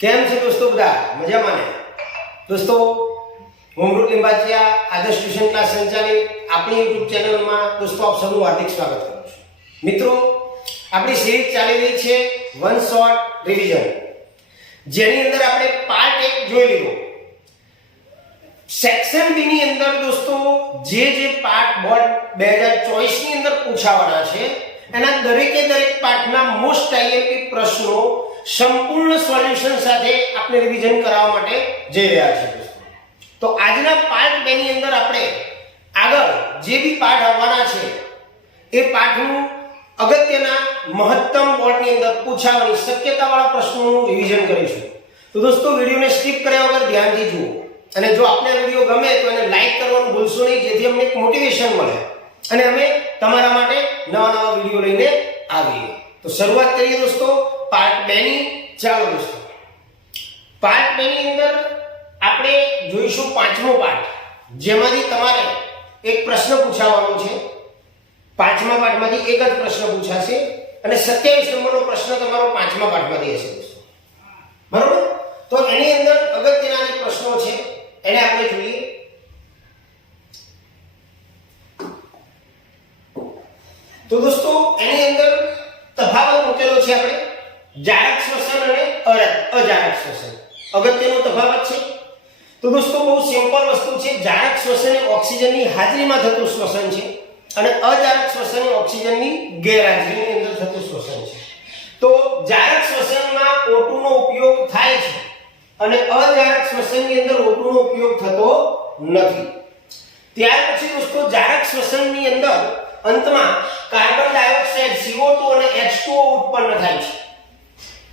કેમ છે દોસ્તો? બધા મજામાં ને? દોસ્તો, હું અમૃત લિંબાચિયા આદર્શ ટ્યુશન ક્લાસ સંચાલિત આપણી YouTube ચેનલમાં દોસ્તો આપ સૌનું હાર્દિક સ્વાગત કરું છું. મિત્રો, આપણી સિરીઝ ચાલી રહી છે વન શોર્ટ રિવિઝન, જેની અંદર આપણે પાર્ટ 1 જોઈ લીધો. સેક્શન બી ની અંદર દોસ્તો જે પાર્ટ બોર્ડ 2024 ની અંદર પૂછાવાના છે એના દરેકે દરેક પાર્ટના મોસ્ટ આઈએમપી પ્રશ્નો સંપૂર્ણ સોલ્યુશન સાથે આપણે રિવિઝન કરાવવા માટે જઈ રહ્યા છીએ દોસ્તો. તો આજના પાર્ટ 2 ની અંદર આપણે આગળ જે બી પાર્ટ આવવાના છે એ પાર્ટનું અગત્યના મહત્તમ બોર્ડની અંદર પૂછાવાની શક્યતાવાળા પ્રશ્નોનું રિવિઝન કરીશું. તો દોસ્તો, વિડિયોને સ્કીપ કર્યા વગર ધ્યાનથી જુઓ, અને જો આપને વિડિયો ગમે તો એને લાઈક કરવાનું ભૂલશો નહીં, જેથી અમને એક મોટિવેશન મળે અને અમે તમારા માટે નવા વિડિયો લઈને આવીએ. તો શરૂઆત કરીએ દોસ્તો પાર્ટ 2 ની. ચાલો દોસ્તો, પાર્ટ 2 ની અંદર આપણે જોઈશું પાંચમો પાર્ટ, જેમાંથી તમારે એક પ્રશ્ન પૂછાવાનો છે. પાંચમા પાઠમાંથી એક જ પ્રશ્ન પૂછાશે અને 27 નંબરનો પ્રશ્ન તમારો પાંચમા પાઠમાંથી હશે દોસ્તો. બરોબર? તો એની અંદર અગત્યના જે પ્રશ્નો છે એને આપણે જોઈએ. તો દોસ્તો, એની અંદર તફાવત મૂકેલો છે આપણે જારક શ્વસન અને અજારક શ્વસન. અગત્યનો તફાવત છે. તો દોસ્તો, બહુ સિમ્પલ વસ્તુ છે. જારક શ્વસન એ ઓક્સિજનની હાજરીમાં થતું શ્વસન છે અને અજારક શ્વસન એ ઓક્સિજનની ગેરહાજરીની અંદર થતું શ્વસન છે. તો જારક શ્વસનમાં O2 નો ઉપયોગ થાય છે અને અજારક શ્વસનની અંદર O2 નો ઉપયોગ થતો નથી. ત્યાર પછી દોસ્તો, જારક શ્વસનની અંદર અંતમાં કાર્બન ડાયોક્સાઇડ CO2 અને H2O ઉત્પન્ન થાય છે.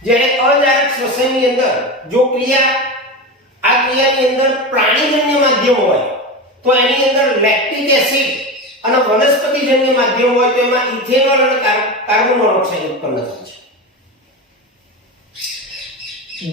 જ્યારે અજારક શ્વસનની અંદર જો આ ક્રિયાની અંદર પ્રાણીજન્ય માધ્યમ હોય તો એની અંદર લેક્ટિક એસિડ અને વનસ્પતિજન્ય માધ્યમ હોય તો એમાં ઇથેનોલ અને કાર્બન મોનોક્સાઇડ ઉત્પન્ન થાય છે.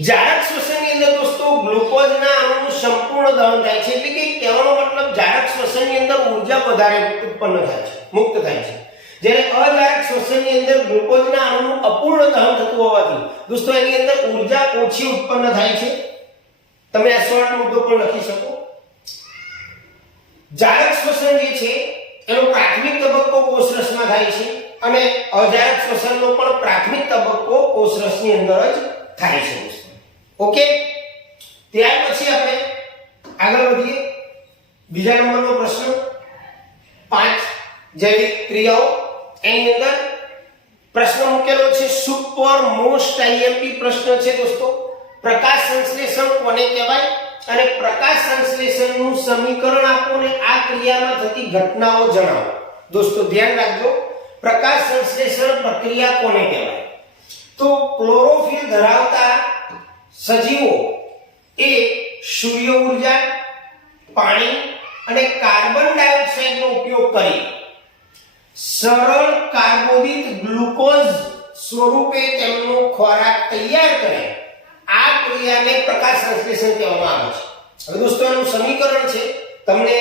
જારક શ્વસનની અંદર દોસ્તો ગ્લુકોઝના અણુનું સંપૂર્ણ દહન થાય છે. એટલે કે કહેવાનો મતલબ જારક શ્વસનની અંદર ઊર્જા વધારે ઉત્પન્ન થાય છે, મુક્ત થાય છે. જ્યારે અજારક શ્વસનની અંદર ગ્લુકોઝના અણુનું અપૂર્ણ દહન થતું હોવાથી દોસ્તો એની અંદર ઊર્જા ઓછી ઉત્પન્ન થાય છે. તમે આ શોર્ટ મુદ્દો પણ લખી શકો. જારક શ્વસન જે છે એનો પ્રાથમિક તબક્કો કોષરસમાં થાય છે અને અજારક શ્વસનનો પણ પ્રાથમિક તબક્કો કોષરસની અંદર જ થાય છે. ઓકે, ત્યાર પછી આપણે આગળ વધીએ. બીજા નંબરનો પ્રશ્ન 5 જૈવિક ક્રિયાઓ. એની અંદર પ્રશ્ન મૂકેલો છે સુપર મોસ્ટ આઈએમપી પ્રશ્ન છે દોસ્તો. પ્રકાશ સંશ્લેષણ કોને કહેવાય અને પ્રકાશ સંશ્લેષણનું સમીકરણ આપો અને આ ક્રિયામાં થતી ઘટનાઓ જણાવો. દોસ્તો ધ્યાન રાખજો, પ્રકાશ સંશ્લેષણ પ્રક્રિયા કોને કહેવાય? તો ક્લોરોફિલ ધરાવતા સજીવો એ સૂર્ય ઊર્જા, પાણી અને કાર્બન ડાયોક્સાઇડનો ઉપયોગ કરી સરળ કાર્બોદિત ગ્લુકોઝ સ્વરૂપે તેમનો ખોરાક તૈયાર કરે. આ ક્રિયાને પ્રકાશ સંશ્લેષણ કહેવામાં આવે છે. હવે દોસ્તો, એનું સમીકરણ છે. તમને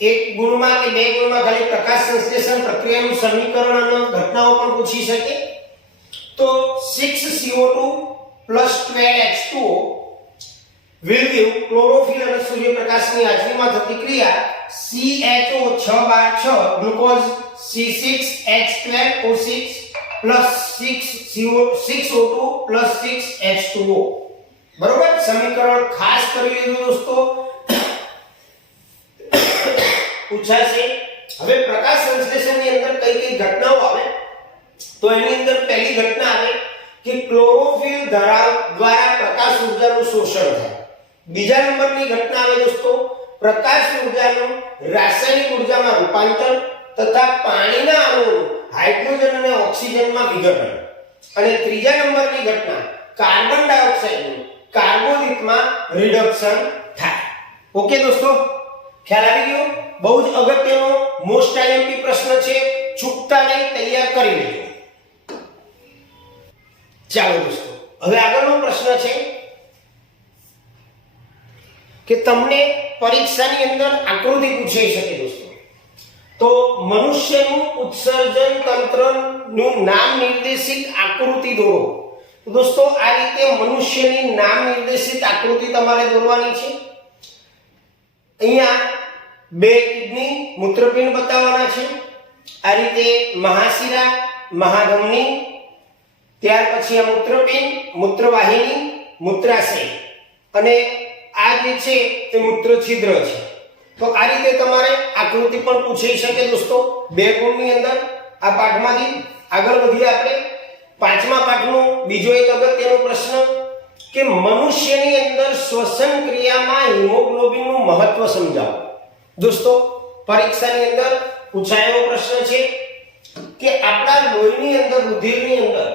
એક ગુણમાં કે બે ગુણમાં ખાલી પ્રકાશ સંશ્લેષણ પ્રક્રિયાનું સમીકરણ અને ઘટનાઓ પણ પૂછી શકે. તો 6CO2 12H2O will give chlorophyll અને સૂર્યપ્રકાશની હાજરીમાં થતી ક્રિયા CHO 6 glucose C6H12O6 6O2 6H2O. બરોબર? સમીકરણ ખાસ કરી લીધું દોસ્તો, પૂછાશે. હવે પ્રકાશ સંશ્લેષણની અંદર કઈ કઈ ઘટનાઓ આવે? તો એની અંદર પહેલી ઘટના આવે કે ક્લોરોફિલ દ્વારા પ્રકાશ ઊર્જાનું શોષણ થાય. બીજા નંબરની ઘટના આવે દોસ્તો પ્રકાશ ઊર્જાનું રાસાયણિક ઊર્જામાં રૂપાંતર તથા પાણીના અણુઓનું હાઇડ્રોજન અને ઓક્સિજનમાં વિઘટન. અને ત્રીજા નંબરની ઘટના કાર્બન ડાયોક્સાઇડનું કાર્બોદિતમાં રિડક્શન થાય. ઓકે દોસ્તો, ખ્યાલ આવી ગયો? બહુ જ અગત્યનો મોસ્ટ આઈએમપી પ્રશ્ન છે. ચૂકતા નહીં, તૈયાર કરી લેજો. ચાલો દોસ્તો, હવે આગળનો પ્રશ્ન છે કે તમને પરીક્ષાની અંદર આકૃતિ પૂછાઈ શકે દોસ્તો. તો મનુષ્યનું ઉત્સર્જન તંત્રનું નામ નિર્દેશિત આકૃતિ દોરો. તો દોસ્તો આ રીતે મનુષ્યની નામ નિર્દેશિત આકૃતિ તમારે દોરવાની છે. અહીંયા બે કિડની મૂત્રપિંડ બતાવવાના છે. આ રીતે મહાશિરા, મહાધમની, ત્યાર પછી આ મૂત્રપિંડ, મૂત્રવાહિની, મૂત્રાશય અને આ જે છે તે મૂત્ર છિદ્ર છે. તો આ રીતે તમારે આકૃતિ પણ પૂછાઈ શકે દોસ્તો 2 ગુણની અંદર. આ પાઠમાંથી આગળ વધીએ આપણે. 5મા પાઠનો બીજો એક અગત્યનો પ્રશ્ન કે મનુષ્યની અંદર શ્વસન ક્રિયામાં હિમોગ્લોબિનનું મહત્વ સમજાવો. દોસ્તો પરીક્ષાની અંદર પૂછાયેલો પ્રશ્ન છે કે આપણા લોહીની અંદર, રુધિરની અંદર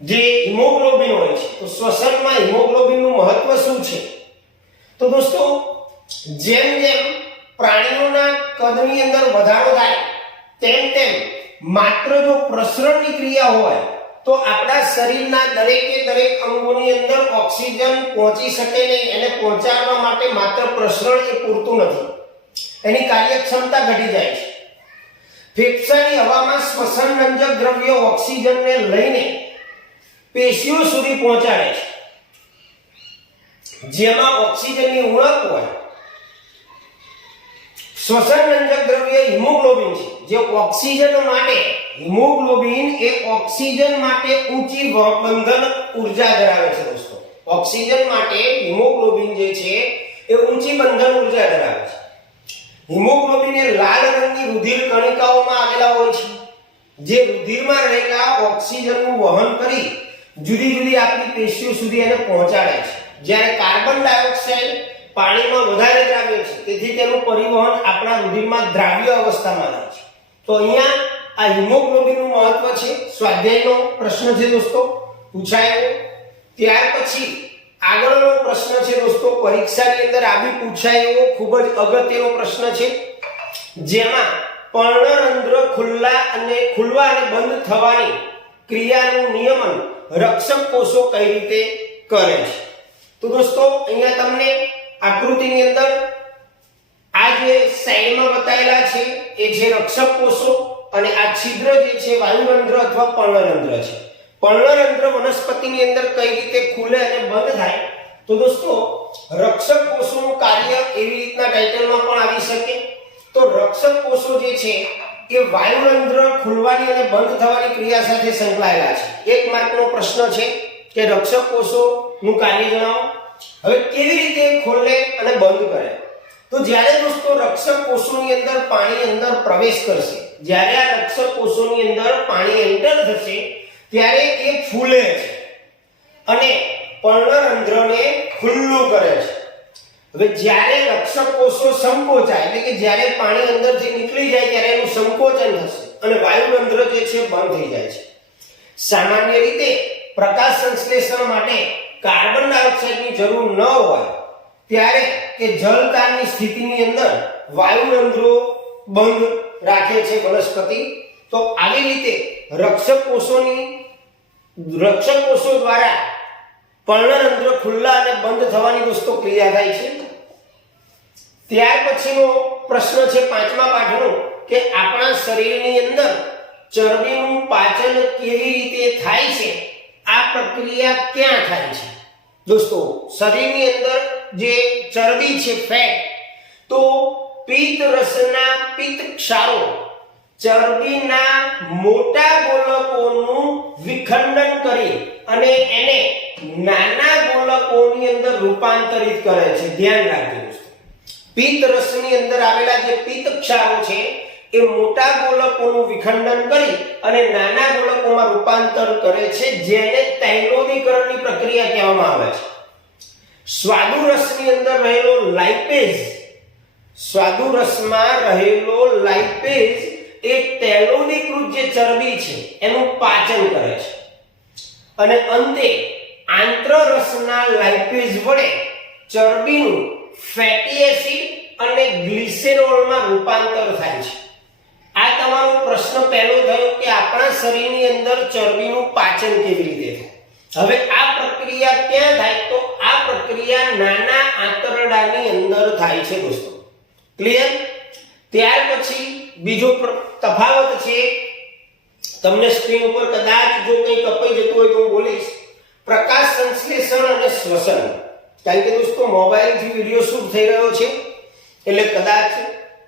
જે હિમોગ્લોબિન હોય છે તો શ્વસનમાં હિમોગ્લોબિનનું મહત્વ શું છે? તો દોસ્તો જેમ જેમ પ્રાણીઓના કદની અંદર વધારો થાય તેમ તેમ માત્ર જો પ્રસરણની ક્રિયા હોય તો આપણા શરીરના દરેકે દરેક અંગોની અંદર ઓક્સિજન પહોંચી શકે નહીં. એને પહોંચાડવા માટે માત્ર પ્રસરણ એ પૂરતું નથી, એની કાર્યક્ષમતા ઘટી જાય છે. ફેફસાની હવામાં શ્વસનરંજક દ્રવ્યો ઓક્સિજનને લઈને પેશીઓ સુધી પહોંચાડે છે. જેમાં ઓક્સિજનની ઉણપ હોય, શ્વસનરંજક દ્રવ્ય હિમોગ્લોબિન છે જે ઓક્સિજન માટે, હિમોગ્લોબિન એ ઓક્સિજન માટે ઊંચી બંધન ઉર્જા ધરાવે છે દોસ્તો. ઓક્સિજન માટે હિમોગ્લોબિન જે છે એ ઊંચી બંધન ઉર્જા ધરાવે છે. હિમોગ્લોબિન એ લાલ રંગની રુધિર કણિકાઓમાં આવેલા હોય છે જે રુધિરમાં રહેલા ઓક્સિજનનું વહન કરી જુદી જુદી આપણી પેશીઓ સુધી એને પહોંચાડે છે. જ્યારે કાર્બન ડાયોક્સાઇડ પાણીમાં વધારે દ્રાવ્ય છે તેથી તેનું પરિવહન આપણા રુધિરમાં દ્રાવ્ય અવસ્થામાં રહે છે. તો અહીંયા આ હિમોગ્લોબિનનું મહત્વ છે. સ્વાધ્યાયનો પ્રશ્ન છે દોસ્તો, પૂછાયો. ત્યાર પછી આગળનો પ્રશ્ન છે દોસ્તો, પરીક્ષાની અંદર આવી પૂછાય એવો ખૂબ જ અગત્યનો પ્રશ્ન છે જેમાં પર્ણરંધ્ર ખુલ્લા અને બંધ થવાની ક્રિયાનું નિયમન રક્ષક કોષો કઈ રીતે કરે છે. તો દોસ્તો અહીંયા તમને આકૃતિની અંદર આ જે સાઈડમાં બતાવેલા છે એ છે રક્ષક કોષો અને આ છિદ્ર જે છે વાયુરંધ્ર અથવા પર્ણરંધ્ર છે. પર્ણરંધ્ર વનસ્પતિની અંદર કઈ રીતે ખુલે અને બંધ થાય? તો દોસ્તો રક્ષક કોષોનું કાર્ય એવી રીતના ટાઇટલમાં પણ આવી શકે. તો રક્ષક કોષો જે છે એ વાયુરંધ્ર ખુલવાની અને બંધ થવાની ક્રિયા સાથે સંકળાયેલા છે. 1 માર્કનો પ્રશ્ન છે કે રક્ષક કોષોનું કાર્ય જણાવો. હવે કેવી રીતે ખોલે અને બંધ કરે? તો જ્યારે દોસ્તો રક્ષક કોષોની અંદર પાણી અંદર પ્રવેશ કરશે, જ્યારે આ રક્ષક કોષોની અંદર પાણી એન્ટર થશે ત્યારે એ ફૂલે છે અને પર્ણરંધ્રને ખુલ્લું કરે છે. હવે જ્યારે રક્ષક કોષો સંકોચાય એટલે કે જ્યારે પાણી અંદરથી નીકળી જાય ત્યારે એનું સંકોચન થશે અને વાયુરંધ્ર જે છે બંધ થઈ જાય છે. સામાન્ય રીતે પ્રકાશ સંશ્લેષણ માટે કાર્બન ડાયોક્સાઇડની જરૂર ન હોય ત્યારે કે જલતાણની સ્થિતિની અંદર વાયુરંધ્રો બંધ રાખે છે વનસ્પતિ. તો આવી રીતે રક્ષક કોષો દ્વારા પર્ણરંધ્ર ખુલ્લા અને બંધ થવાની દોસ્તો ક્રિયા થાય છે. ત્યાર પછીનો પ્રશ્ન છે 5મા પાઠનો કે આપણા શરીરની અંદર ચરબીનું પાચન કેવી રીતે થાય છે? આ પ્રક્રિયા ક્યાં થાય છે? દોસ્તો શરીરની અંદર જે ચરબી છે, ફેટ, તો પિત્ત રસના પિત્ત ક્ષારો ચરબીના મોટા ગોલકોનું વિખંડન કરી અને એને નાના ગોલકોની અંદર રૂપાંતરિત કરે છે. ધ્યાન રાખજો દોસ્તો, પિત્ત રસની અંદર આવેલા જે પિત્ત ક્ષારો છે એ મોટા ગોલકોનું વિખંડન કરી અને નાના ગોલકોમાં રૂપાંતર કરે છે, જેને તૈલોદીકરણની પ્રક્રિયા કહેવામાં આવે છે. સ્વાદુરસની અંદર રહેલો લાઇપેઝ, સ્વાદુરસમાં રહેલો લાઇપેઝ એ તૈલોદીકૃત જે ચરબી છે એનું પાચન કરે છે અને અંતે આંત્રરસના લાઇપેઝ વડે ચરબીનું ફેટી એસિડ અને ગ્લિસેરોલમાં રૂપાંતર થાય છે. આ તમારો પ્રશ્ન પહેલો થયો કે આપણા શરીરની અંદર ચરબીનું પાચન કેવી રીતે થાય. હવે આ પ્રક્રિયા ક્યાં થાય? તો આ પ્રક્રિયા નાના આંતરડાની અંદર થાય છે દોસ્તો. ક્લિયર? ત્યાર પછી બીજો તફાવત છે, તમને સ્ક્રીન ઉપર કદાચ જો કંઈ કપાઈ જતું હોય તો હું બોલીશ. પ્રકાશ સંશ્લેષણ અને શ્વસન. કારણ કે દોસ્તો મોબાઈલથી વિડિયો શૂટ થઈ રહ્યો છે એટલે કદાચ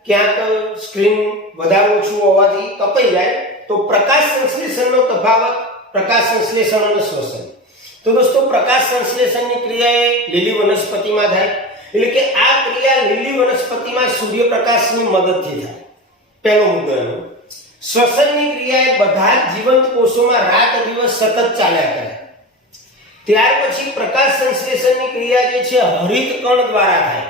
ક્યાંક સ્ક્રીન વધારે ઓછું હોવાથી કપાઈ જાય, તો પ્રકાશ સંશ્લેષણનો તફાવત, પ્રકાશ સંશ્લેષણ અને શ્વસન. તો દોસ્તો પ્રકાશ સંશ્લેષણની ક્રિયા એ લીલી વનસ્પતિમાં થાય, એટલે કે આ ક્રિયા લીલી વનસ્પતિમાં સૂર્યપ્રકાશની મદદથી થાય. પહેલો મુદ્દો એનો. શ્વસનની ક્રિયા એ બધા જ જીવંત કોષોમાં રાત દિવસ સતત ચાલ્યા કરે. ત્યાર પછી પ્રકાશ સંશ્લેષણની ક્રિયા જે છે હરિત કણ દ્વારા થાય,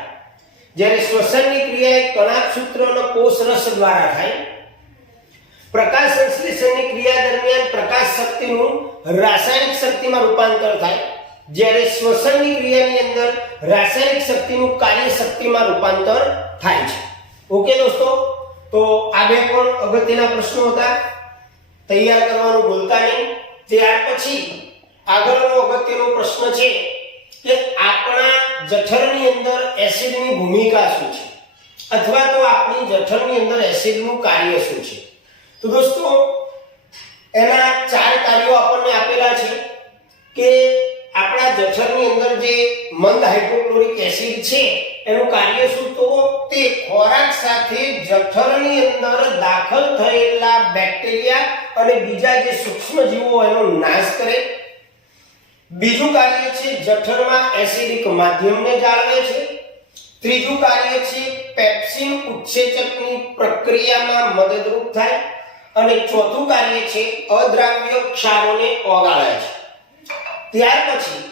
જ્યારે શ્વસનની ક્રિયા એ કણાભસૂત્ર અને કોષરસ દ્વારા થાય. પ્રકાશ સંશ્લેષણની ક્રિયા દરમિયાન પ્રકાશ શક્તિનું રાસાયણિક શક્તિમાં રૂપાંતર થાય, જ્યારે શ્વસનની ક્રિયાની અંદર રાસાયણિક શક્તિનું કાર્ય શક્તિમાં રૂપાંતર થાય છે. ઓકે દોસ્તો, તો આ બે પણ અગત્યના પ્રશ્નો હતા, તૈયાર કરવાનું ભૂલતા નહીં. ત્યાર પછી આગળનો અગત્યનો પ્રશ્ન છે કે આપણા જઠરની અંદર એસિડની ભૂમિકા શું છે, અથવા તો આપણી જઠરની અંદર એસિડનું કાર્ય શું છે. તો દોસ્તો એના 4 કાર્યો આપણને આપેલા છે કે આપણા જઠરની અંદર જે મંદ હાઇડ્રોક્લોરિક એસિડ છે એનું કાર્ય શું, તો તે ખોરાક સાથે જઠરની અંદર દાખલ થયેલા બેક્ટેરિયા અને બીજા જે સૂક્ષ્મ જીવો એનો નાશ કરે. બીજું કાર્ય છે જઠરમાં એસિડિક માધ્યમને જાળવે છે. ત્રીજું કાર્ય છે પેપ્સિન ઉત્સેચકની પ્રક્રિયામાં મદદરૂપ થાય. અને ચોથું કાર્ય છે અદ્રાવ્ય ક્ષારોને ઓગાળે છે. ત્યાર પછી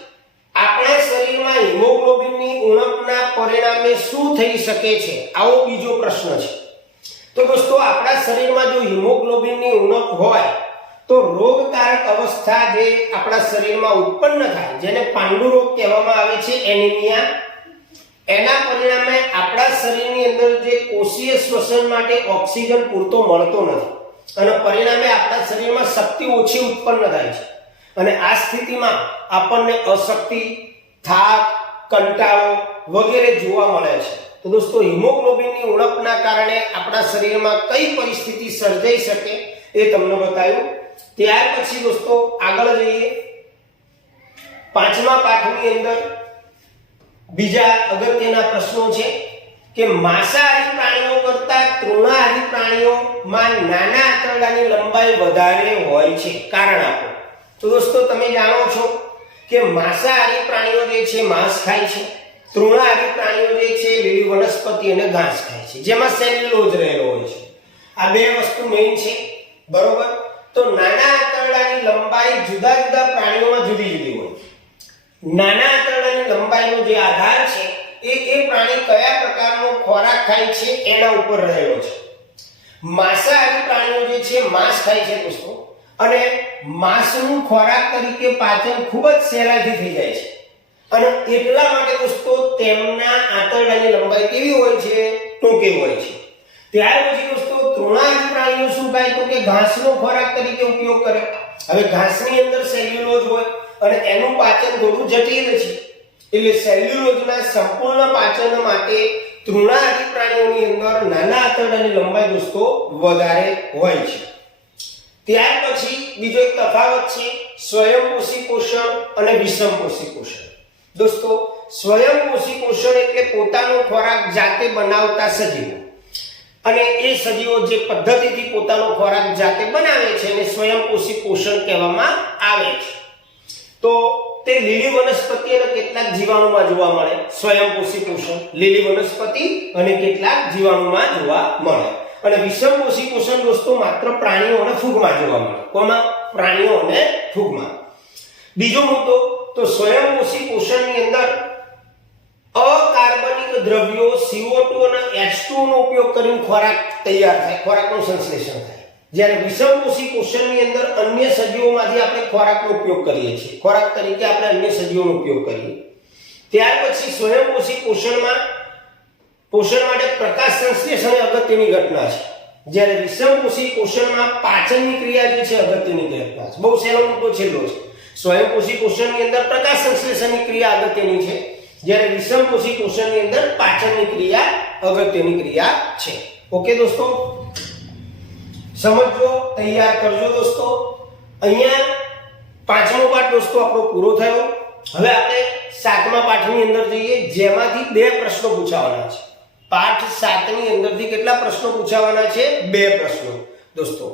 આપણા શરીરમાં હિમોગ્લોબિનની ઉણપના પરિણામે શું થઈ શકે છે, આવો બીજો પ્રશ્ન છે. તો દોસ્તો આપણા શરીરમાં જો હિમોગ્લોબિનની ઉણપ હોય તો રોગકારક અવસ્થા જે આપણા શરીરમાં ઉત્પન્ન થાય, જેને પાંડુ રોગ કહેવામાં આવે છે, એનિમિયા, એના પરિણામે આપણા શરીરની અંદર જે કોષીય શ્વસન માટે ઓક્સિજન પૂરતો મળતો નથી અને પરિણામે આપણા શરીરમાં શક્તિ ઓછી ઉત્પન્ન થાય છે. અને આ સ્થિતિમાં આપણને અશક્તિ, થાક, કંટાળો વગેરે જોવા મળે છે. તો દોસ્તો હિમોગ્લોબિનની ઉણપના કારણે આપણા શરીરમાં કઈ પરિસ્થિતિ સર્જાઈ શકે એ તમને બતાવ્યું. ત્યાર પછી દોસ્તો આગળ જઈએ. 5મા પાઠની અંદર બીજા અગત્યના પ્રશ્નો છે કે માંસાહારી પ્રાણીઓ કરતા તૃણાહારી પ્રાણીઓમાં નાના આંતરડાની લંબાઈ વધારે હોય છે, કારણ આપો. તો દોસ્તો તમે જાણો છો કે માંસાહારી પ્રાણીઓ જે છે માંસ ખાય છે, તૃણાહારી પ્રાણીઓ જે છે લીલી વનસ્પતિ અને ઘાસ ખાય છે, જેમાં સેલ્યુલોઝ રહેલો હોય છે. આ બે વસ્તુ મેઇન છે, બરોબર. તો નાના આંતરડાની લંબાઈ જુદા જુદા પ્રાણીઓમાં જુદી જુદી હોય. નાના આંતરડાની લંબાઈનો જે આધાર છે એ પ્રાણી કયા પ્રકારનો ખોરાક ખાય છે એના ઉપર રહેલો છે. માંસાહારી પ્રાણીઓ જે છે માંસ ખાય છે દોસ્તો, અને માંસનું ખોરાક તરીકે પાચન ખૂબ જ સહેલાઈથી થઈ જાય છે. અને એટલા માટે દોસ્તો તેમના આંતરડાની લંબાઈ કેવી હોય છે, ટૂંકી હોય છે. ત્યાર પછી દોસ્તો તૃણાહારી પ્રાણીઓ શું ખાય, તો કે ઘાસનો ખોરાક તરીકે ઉપયોગ કરે. હવે ઘાસની અંદર સેલ્યુલોઝ હોય અને એનું પાચન થોડું જટિલ છે, એટલે સેલ્યુલોઝના સંપૂર્ણ પાચન માટે તૃણાહારી પ્રાણીઓની અંદર નાના આંતરડાની લંબાઈ દોસ્તો વધારે હોય છે. ત્યાર પછી બીજો એક તફાવત છે સ્વયંપોષી પોષણ અને વિષમપોષી પોષણ. દોસ્તો સ્વયંપોષી પોષણ એટલે પોતાનો ખોરાક જાતે બનાવતા સજીવો, અને એ સજીવો જે પદ્ધતિથી પોતાનો ખોરાક જાતે બનાવે છે એને સ્વયંપોષી પોષણ કહેવામાં આવે છે. તો તે લીલી વનસ્પતિ અને કેટલાક જીવાણુમાં જોવા મળે. સ્વયંપોષી પોષણ લીલી વનસ્પતિ અને કેટલાક જીવાણુમાં જોવા મળે. અને વિષમપોષી પોષણ દોસ્તો માત્ર પ્રાણીઓ અને ફૂગમાં જોવા મળે. કોમાં? પ્રાણીઓ અને ફૂગમાં. બીજો મુદ્દો, તો સ્વયંપોષી પોષણની અંદર અકાર્બનિક દ્રવ્યો CO2 અને H2O નો ઉપયોગ કરીને ખોરાક તૈયાર થાય, ખોરાકનું સંશ્લેષણ થાય. જ્યારે વિષમપોષી પોષણની અંદર અન્ય સજીવોમાંથી આપણે ખોરાકનો ઉપયોગ કરીએ છીએ, ખોરાક તરીકે આપણે અન્ય સજીવોનો ઉપયોગ કરીએ. ત્યાર પછી સ્વયંપોષી પોષણ માટે પ્રકાશ સંશ્લેષણ એ અગત્યની ઘટના છે, જ્યારે વિષમપોષી પોષણમાં પાચનની ક્રિયા જે છે અગત્યની ઘટના છે. બહુ સહેલો મુદ્દો છેલ્લો છે. સ્વયંપોષી પોષણની અંદર પ્રકાશ સંશ્લેષણની ક્રિયા અગત્યની છે, જ્યારે વિષમપોષી પોષણની અંદર પાચનની ક્રિયા અગત્યની ક્રિયા છે. ઓકે દોસ્તો, સમજો, તૈયાર કરજો દોસ્તો. અહીંયા પાંચમો પાઠ દોસ્તો આપણો પૂરો થયો. હવે આપણે સાતમા પાઠની અંદર જઈએ, જેમાંથી બે પ્રશ્નો પૂછાવાના છે. પાઠ 7 ની અંદરથી કેટલા પ્રશ્નો પૂછાવાના છે? બે પ્રશ્નો દોસ્તો.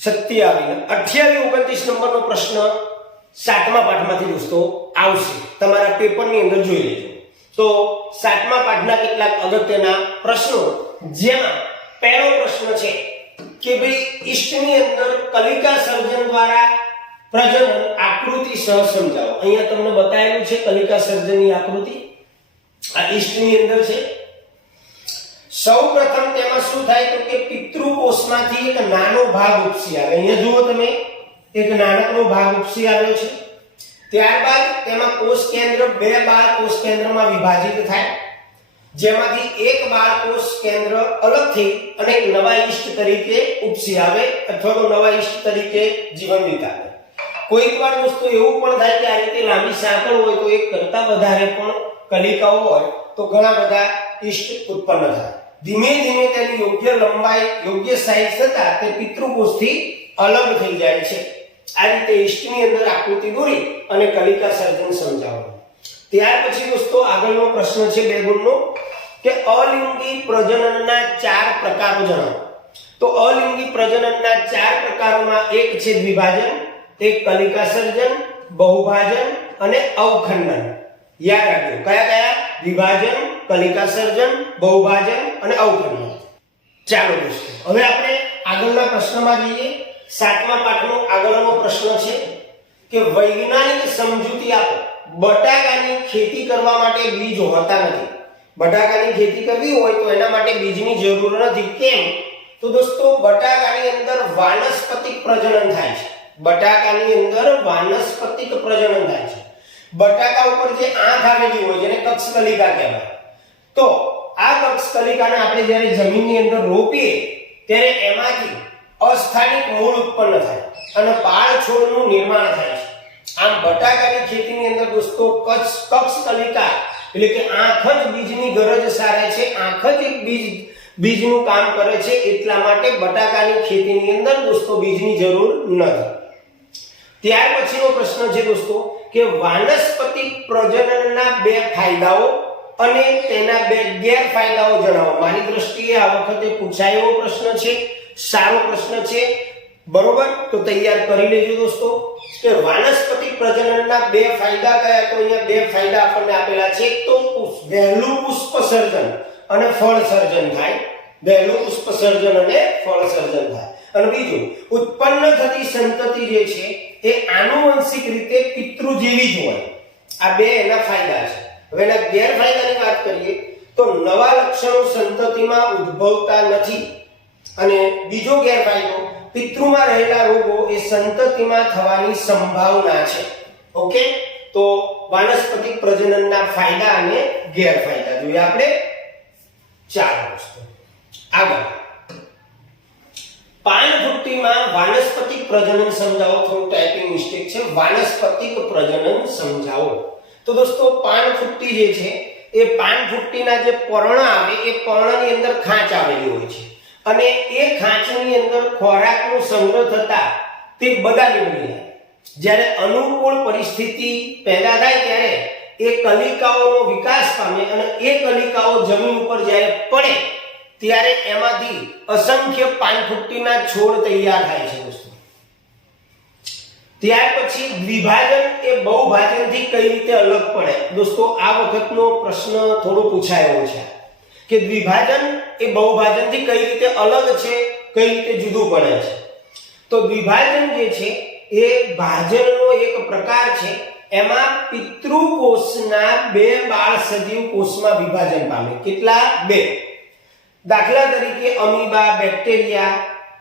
27, 28, 29 નંબરનો પ્રશ્ન સાતમા પાઠમાંથી દોસ્તો આવશે. તમારા પેપરની અંદર જોઈ લેજો. તો સાતમા પાઠના કેટલાક અગત્યના પ્રશ્નો, જેમાં પહેલો પ્રશ્ન છે કે ભાઈ ઈસ્ટની અંદર કલિકા સર્જન દ્વારા પ્રજનન આકૃતિ સહ સમજાવો. અહીંયા તમને બતાવેલું છે કલિકા સર્જનની આકૃતિ. આ ઈસ્ટની અંદર છે. સૌપ્રથમ તેમાં શું થાય તો કે પિતૃકોષમાંથી એક નાનો ભાગ ઉપસી આવે. અહીંયા જુઓ તમે, એક નાનકડો ભાગ ઉપસી આવ્યો છે. ત્યારબાદ તેમાં કોષ કેન્દ્ર બે બાળ કોષ કેન્દ્રમાં વિભાજિત થાય, જેમાંથી એક બાળ કોષ કેન્દ્ર અલગ થઈ અને એક નવા ઈષ્ટ તરીકે ઉપસી આવે અથવા તો નવા ઈષ્ટ તરીકે જીવન વિતાવે. કોઈક વાર દોસ્તો એવું પણ થાય કે આ રીતે લાંબી સાંકળ હોય તો એક કરતા વધારે પણ કલિકાઓ હોય તો ઘણા બધા ઈષ્ટ ઉત્પન્ન થાય. ધીમે ધીમે તેની યોગ્ય લંબાઈ, યોગ્ય સાઈઝ થતા તે પિતૃકોષથી અલગ થઈ જાય છે. આ રીતે ઈષ્ટની અંદર આકૃતિ દોરી અને કલિકા સર્જન સમજાવવાનું. ત્યાર પછી દોસ્તો આગળનો પ્રશ્ન છે 2 ગુણનો કે અલિંગી પ્રજનનના 4 પ્રકારો જણાવો. તો અલિંગી પ્રજનનના 4 પ્રકારોમાં એક છે દ્વિભાજન, એક કલિકા સર્જન, બહુભાજન અને અવખંડન. યાદ રાખજો કયા કયા? વિભાજન, કલિકા સર્જન, બહુભાજન અને અવખંડન. ચાલો દોસ્તો હવે આપણે આગળના પ્રશ્નમાં જઈએ. સાતમા પાઠનો આગળનો પ્રશ્ન છે કે વૈજ્ઞાનિક સમજૂતી આપો. બટાકાની ખેતી કરવા માટે બીજ હોતા નથી. બટાકાની ખેતી કરવી હોય તો એના માટે બીજની જરૂર નથી. કેમ? તો દોસ્તો બટાકાની અંદર વાનસ્પતિક પ્રજનન થાય છે. બટાકાની અંદર વાનસ્પતિક પ્રજનન થાય છે. બટાકા ઉપર જે આંખ આવેલી હોય જેને કક્ષકલિકા કહેવાય, તો આ કક્ષકલિકાને આપણે જ્યારે જમીનની અંદર રોપીએ ત્યારે એમાંથી અસ્થાનિક મૂળ ઉત્પન્ન થાય અને બાળ છોડનું નિર્માણ થાય છે. આમ બટાકાની ખેતીની અંદર દોસ્તો કક્ષકલિકા એટલે કે આંખ જ બીજની ગરજ સારે છે, આંખ જ એક બીજનું કામ કરે છે. એટલા માટે બટાકાની ખેતીની અંદર દોસ્તો બીજની જરૂર નથી. ત્યાર પછીનો પ્રશ્ન છે દોસ્તો કે વાનસ્પતિક પ્રજનનના 2 ફાયદાઓ અને તેના 2 ગેરફાયદાઓ જણાવો. મારી દ્રષ્ટિએ આ વખતે પૂછાયેલો પ્રશ્ન છે, સારો પ્રશ્ન છે, બરોબર? તો તૈયાર કરી લેજો દોસ્તો કે વાનસ્પતિક પ્રજનનના 2 ફાયદા કયા? તો અહીંયા 2 ફાયદા આપણને આપેલા છે. તો વહેલું પુષ્પ સર્જન અને ફળ સર્જન થાય. વહેલું પુષ્પ સર્જન અને ફળ સર્જન થાય. અને બીજું, ઉત્પન્ન થતી સંતતિ જે છે એ આનુવંશિક રીતે પિતૃ જેવી જ હોય. આ 2 એના ફાયદા છે. હવે એના ગેરફાયદાની વાત કરીએ તો નવા લક્ષણો સંતતિમાં ઉદ્ભવતા નથી. અને બીજો ગેરફાયદો, પિતૃમાં રહેલા રોગો એ સંતતિમાં થવાની સંભાવના છે. ઓકે, તો વાનસ્પતિક પ્રજનનના ફાયદા અને ગેરફાયદા જોઈએ આપણે. ચાલો દોસ્તો આગળ. પાનફુટ્ટીમાં વાનસ્પતિક પ્રજનન સમજાવો. થોડું ટાઈપિંગ મિસ્ટેક છે. વાનસ્પતિક પ્રજનન સમજાવો. તો દોસ્તો પાનફુટ્ટી જે છે એ પાનફુટ્ટીના જે પર્ણ આવે એ પર્ણની અંદર ખાંચ આવેલી હોય છે અને એ ખાંચની અંદર ખોરાકનો સંગ્રહ થતા તે બદામી બની જાય. જ્યારે અનુકૂળ પરિસ્થિતિ પેદા થાય ત્યારે એ કલિકાઓનો વિકાસ પામે અને એ કલિકાઓ જમીન ઉપર જ્યારે પડે ત્યારે એમાંથી અસંખ્ય પાનફુટ્ટીના છોડ તૈયાર થાય છે દોસ્તો. ત્યાર પછી દ્વિભાજન એ બહુભાજનથી કઈ રીતે અલગ પડે? દોસ્તો આ વખતનો પ્રશ્ન થોડો પૂછાયો છે કે દ્વિભાજન એ બહુભાજનથી કઈ રીતે અલગ છે, કઈ રીતે જુદું પડે છે. તો દ્વિભાજન જે છે એ ભાજનનો એક પ્રકાર છે. એમાં પિતૃકોષના 2 બાળ સજીવ કોષમાં વિભાજન પામે. કેટલા? 2. દાખલા તરીકે અમીબા, બેક્ટેરિયા,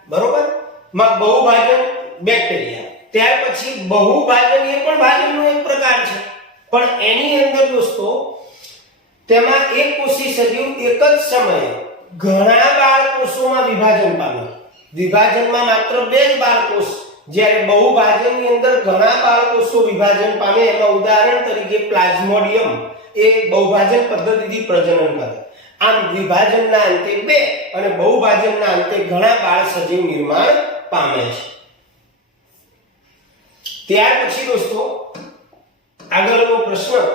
બરોબર, માં બહુભાજન બેક્ટેરિયા. ત્યાર પછી બહુભાજન એ પણ ભાજનનો એક પ્રકાર છે, પણ એની અંદર દોસ્તો તેમાં એક કોષી સજીવ એક જ સમયે ઘણા બાળકોષોમાં વિભાજન પામે. વિભાજનમાં માત્ર 2 જ બાળકોષ, જ્યારે બહુભાજનની અંદર ઘણા બાળકોષો વિભાજન પામે. એમાં ઉદાહરણ તરીકે પ્લાઝ્મોડિયમ એ બહુભાજન પદ્ધતિથી પ્રજનન કરે. આમ વિભાજનના અંતે 2 અને બહુભાજનના અંતે ઘણા બાળ સજીવ નિર્માણ પામે છે. ત્યાર પછી દોસ્તો આગળનો પ્રશ્ન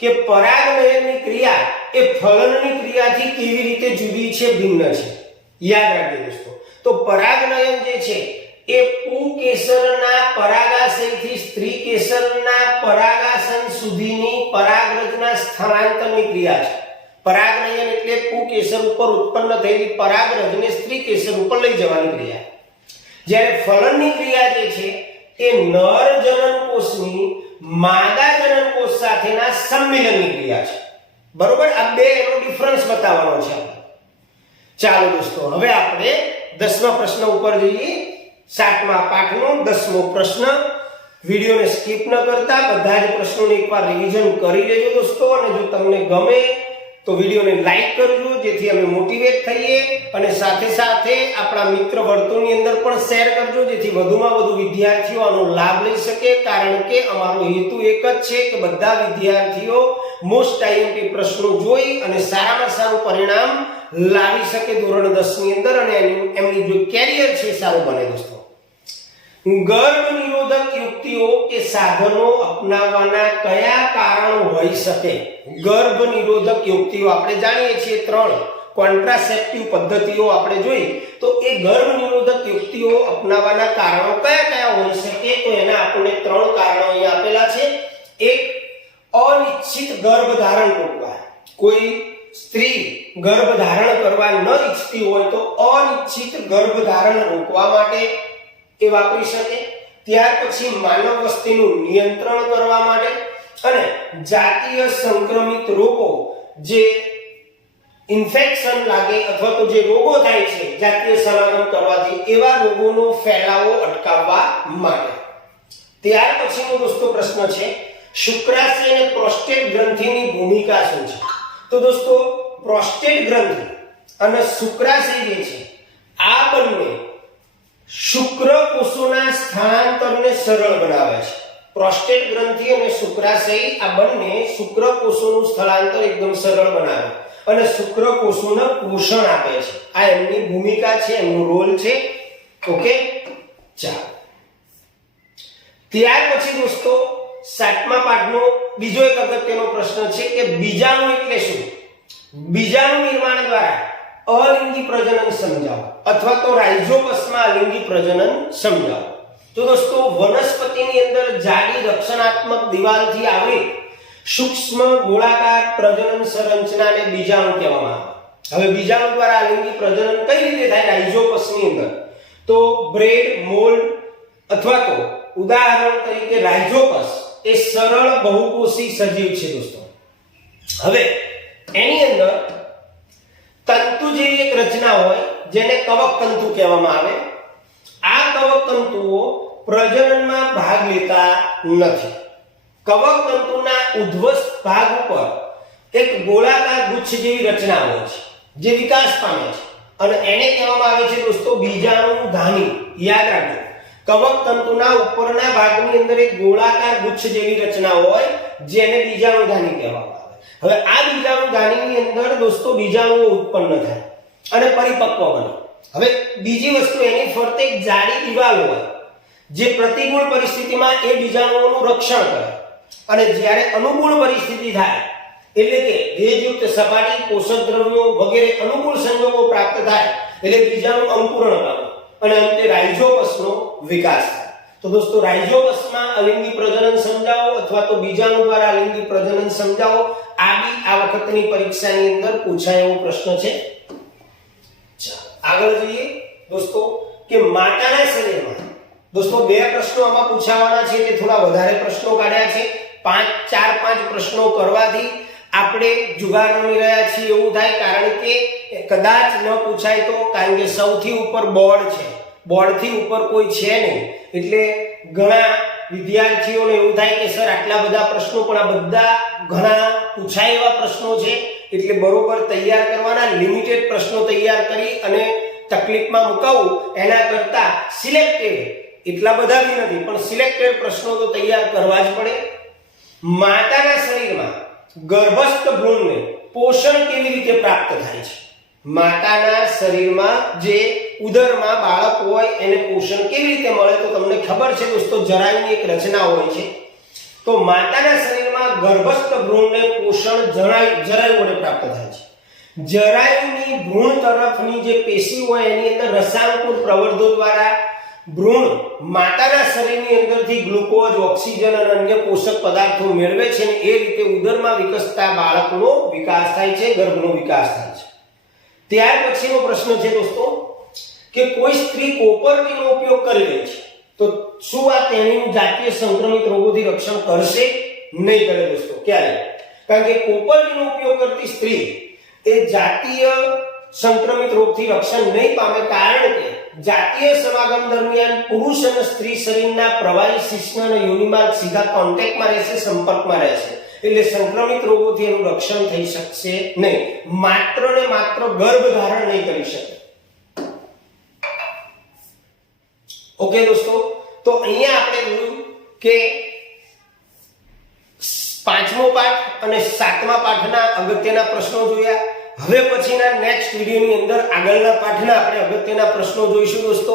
કે પરાગનયનની ક્રિયા એ ફલનની ક્રિયાથી કેવી રીતે જુદી છે, ભિન્ન છે? યાદ રાખજો દોસ્તો. તો પરાગનયન જે છે એ પુકેસરના પરાગાશયથી સ્ત્રી કેસરના પરાગાસન સુધીની પરાગરજના સ્થળાંતરની ક્રિયા છે. પરાગનયન એટલે પુકેસર ઉપર ઉત્પન્ન થયેલી પરાગરજને સ્ત્રી કેસર ઉપર લઈ જવાની ક્રિયા. જ્યારે ફલનની ક્રિયા જે છે એ નર જનનકોષની માદા જનનકોષ સાથેના સંમેલનની ક્રિયા છે. બરોબર? આ બે એનો ડિફરન્સ બતાવવાનો છે. ચાલો દોસ્તો, હવે આપણે 10મા પ્રશ્ન ઉપર જઈએ. 7મા પાઠનો 10મો પ્રશ્ન. વિડિયોને સ્કીપ ન કરતા બધા જ પ્રશ્નોને એકવાર રિવિઝન કરી લેજો દોસ્તો. અને જો તમને ગમે તો વિડિયોને લાઈક કરજો, જેથી અમે મોટિવેટ થઈએ, અને સાથે સાથે આપણા મિત્ર વર્તુળની અંદર પણ શેર કરજો, જેથી વધુમાં વધુ વિદ્યાર્થીઓ આનો લાભ લઈ શકે. કારણ કે અમારો હેતુ એક જ છે કે બધા વિદ્યાર્થીઓ મોસ્ટ આઈએમપી પ્રશ્નો જોઈ અને સારામાં સારું પરિણામ લાવી શકે ધોરણ 10 ની અંદર, અને એમની જો કેરિયર છે સારું બને દોસ્તો. ગર્ભ નિરોધક યુક્તિઓ કે સાધનો અપનાવવાના કયા કારણો હોઈ શકે? ગર્ભ નિરોધક યુક્તિઓ આપણે જાણીએ છીએ 3 કોન્ટ્રાસેપ્ટિવ પદ્ધતિઓ આપણે જોઈ. તો એ ગર્ભ નિરોધક યુક્તિઓ અપનાવવાના કારણો કયા કયા હોઈ શકે? તો એના આપણને 3 કારણો અહીં આપેલા છે. એક, અનિચ્છિત ગર્ભધારણ રોકવા. કોઈ સ્ત્રી ગર્ભધારણ કરવા ન ઈચ્છતી હોય તો અનિચ્છિત ગર્ભધારણ રોકવા માટે એ વાપરી શકે. ત્યાર પછી માનવ વસ્તીનું નિયંત્રણ કરવા માટે, અને જાતીય સંક્રમિત રોગો, જે ઇન્ફેક્શન લાગે અથવા તો જે રોગો થાય છે જાતીય સમાગમ કરવાથી, એવા રોગોનો ફેલાવો અટકાવવા માટે. ત્યાર પછીનો દોસ્તો પ્રશ્ન છે શુક્રાશય અને પ્રોસ્ટેટ ગ્રંથિની ભૂમિકા શું છે? તો દોસ્તો પ્રોસ્ટેટ ગ્રંથિ અને શુક્રાશય જે છે આ બંને શુક્રકોષોના સ્થળાંતરને સરળ બનાવે છે. પ્રોસ્ટેટ ગ્રંથિ અને શુક્રાશય આ બંને શુક્રકોષોનું સ્થળાંતર એકદમ સરળ બનાવે અને શુક્રકોષોને પોષણ આપે છે. આ એમની ભૂમિકા છે, એમનો રોલ છે. ઓકે, ચાલો. ત્યાર પછી દોસ્તો 7મા પાઠનો બીજો એક અગત્યનો પ્રશ્ન છે કે બીજાણુ એટલે શું? બીજાણુ નિર્માણ દ્વારા અલિંગી પ્રજનન સમજાવો, અથવા તો રાઇઝોપસમાં અલિંગી પ્રજનન સમજાવો. તો દોસ્તો વનસ્પતિની અંદર જાડી રક્ષણાત્મક દિવાલથી આવરી સૂક્ષ્મ ગોળાકાર પ્રજનન સંરચનાને બીજાણુ કહેવામાં આવે. હવે બીજાણુ દ્વારા અલિંગી પ્રજનન કઈ રીતે થાય રાઇઝોપસની અંદર? તો બ્રેડ, મોલ્ડ અથવા તો ઉદાહરણ તરીકે રાઇઝોપસ એ સરળ બહુકોષી સજીવ છે દોસ્તો. હવે એની અંદર તંતુ જેવી એક રચના હોય જેને કવક તંતુ કહેવામાં આવે. આ કવક તંતુઓ પ્રજનનમાં ભાગ લેતા નથી. કવક તંતુના ઉદ્ધ્વસ્થ ભાગ ઉપર એક ગોળાકાર ગુચ્છ જેવી રચના હોય છે જે વિકાસ પામે છે, અને એને કહેવામાં આવે છે દોસ્તો બીજાણુ ધાની. યાદ રાખજો, કવક તંતુના ઉપરના ભાગની અંદર એક ગોળાકાર ગુચ્છ જેવી રચના હોય જેને બીજાણુ ધાની કહેવામાં આવે. હવે આ બીજાણુ ધાનીની અંદર દોસ્તો બીજાણુઓ ઉત્પન્ન થાય અને પરિપક્વ બને. હવે બીજી વસ્તુ, એની ફરતે એક જાડી દિવાલ હોય જે પ્રતિકૂળ પરિસ્થિતિમાં એ બીજાણુઓનું રક્ષણ કરે, અને જ્યારે અનુકૂળ પરિસ્થિતિ થાય એટલે કે ભેજયુક્ત સપાટી, પોષક દ્રવ્યો વગેરે અનુકૂળ સંજોગો પ્રાપ્ત થાય એટલે બીજાણુ અંકુરણ પામે અને અંતે રાઇઝોપસનો વિકાસ થાય. તો દોસ્તો રાઇઝોપસમાં અલિંગી પ્રજનન સમજાવો અથવા તો બીજાણુ દ્વારા અલિંગી પ્રજનન સમજાવો. આ બી આ વખતની પરીક્ષાની અંદર પૂછાય એવો પ્રશ્ન છે. આગળ જોઈએ દોસ્તો કે માતાના શરીરમાં દોસ્તો 2 પ્રશ્નો આમાં પૂછાવાના છે એટલે થોડા વધારે પ્રશ્નો કાઢ્યા છે. 4-5 પ્રશ્નો કરવાથી આપણે જુગાર રમી રહ્યા છીએ એવું થાય, કારણ કે કદાચ ન પૂછાય તો, કારણ કે સૌથી ઉપર બોર્ડ છે, બોર્ડથી ઉપર કોઈ છે નહીં, એટલે ઘણા વિદ્યાર્થીઓને એવું થાય કે સર આટલા બધા પ્રશ્નો, પણ આ બધા ઘણા પૂછાય એવા પ્રશ્નો છે એટલે બરોબર તૈયાર કરવાના. લિમિટેડ પ્રશ્નો તૈયાર કરી અને તકલીફમાં મુકાવું એના કરતા સિલેક્ટેડ, એટલા બધા બી નથી પણ સિલેક્ટેડ પ્રશ્નો તો તૈયાર કરવા જ પડે. માતાના શરીરમાં ગર્ભસ્થ ભ્રૂણને પોષણ કેવી રીતે પ્રાપ્ત થાય છે? માતાના શરીરમાં જે ઉદરમાં બાળક હોય એને પોષણ કેવી રીતે મળે તો તમને ખબર છે દોસ્તો, જરાયુની એક રચના હોય છે. તો માતાના શરીરમાં ગર્ભસ્થ ભ્રૂણને પોષણ જરાયુ વડે પ્રાપ્ત થાય છે. જરાયુની ભ્રૂણ તરફની જે પેશી હોય એની અંદર રસાંકુર પ્રવર્ધો દ્વારા ભ્રૂણ માતાના શરીરની અંદરથી ગ્લુકોઝ, ઓક્સિજન અને અન્ય પોષક પદાર્થો મેળવે છે અને એ રીતે ઉદરમાં વિકસતા બાળકનો વિકાસ થાય છે, ગર્ભનો વિકાસ થાય છે. ત્યાર પછીનો પ્રશ્ન છે દોસ્તો કે કોઈ સ્ત્રી કોપરટીનો ઉપયોગ કરી રહી છે તો શું આ તેણીનું જાતીય સંક્રમિત રોગોથી રક્ષણ કરશે? નહીં કરે દોસ્તો. ક્યારે? કારણ કે કોપરટીનો ઉપયોગ કરતી સ્ત્રી એ જાતીય સંક્રમિત રોગથી રક્ષણ નહીં પામે, કારણ કે જાતીય સમાગમ દરમિયાન પુરુષ અને સ્ત્રી શરીરના પ્રવાહી શિશ્ન અને યોનિમાર્ગ સીધા કોન્ટેક્ટમાં રહેશે, સંપર્કમાં રહેશે, એટલે સંક્રમિત રોગોથી એનું રક્ષણ થઈ શકશે નહીં. માત્ર ને માત્ર ગર્ભ ધારણ નહીં કરી શકે. ઓકે દોસ્તો, તો અહીંયા આપણે જોયું કે 5મો પાઠ અને 7મા પાઠના અગત્યના પ્રશ્નો જોયા. હવે પછીના નેક્સ્ટ વિડિયોની અંદર આગળના પાઠના આપણે અગત્યના પ્રશ્નો જોઈશું દોસ્તો.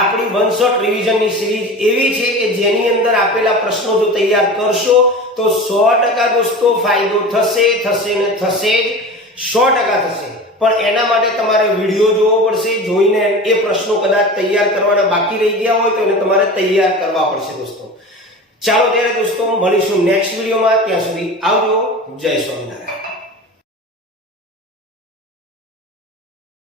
આપણી વન શોટ રિવિઝનની સિરીઝ એવી છે કે જેની અંદર આપેલા પ્રશ્નો જો તૈયાર કરશો તો 100% દોસ્તો ફાયદો થશે ને થશે જ, 100% થશે. પણ એના માટે તમારે વિડિયો જોવો પડશે, જોઈને એ પ્રશ્નો કદાચ તૈયાર કરવાના બાકી રહી ગયા હોય તો એને તમારે તૈયાર કરવા પડશે દોસ્તો. ચાલો ત્યારે દોસ્તો મળીશું નેક્સ્ટ વિડિયોમાં. ત્યાં સુધી આવજો. જય સ્વામિનારાયણ.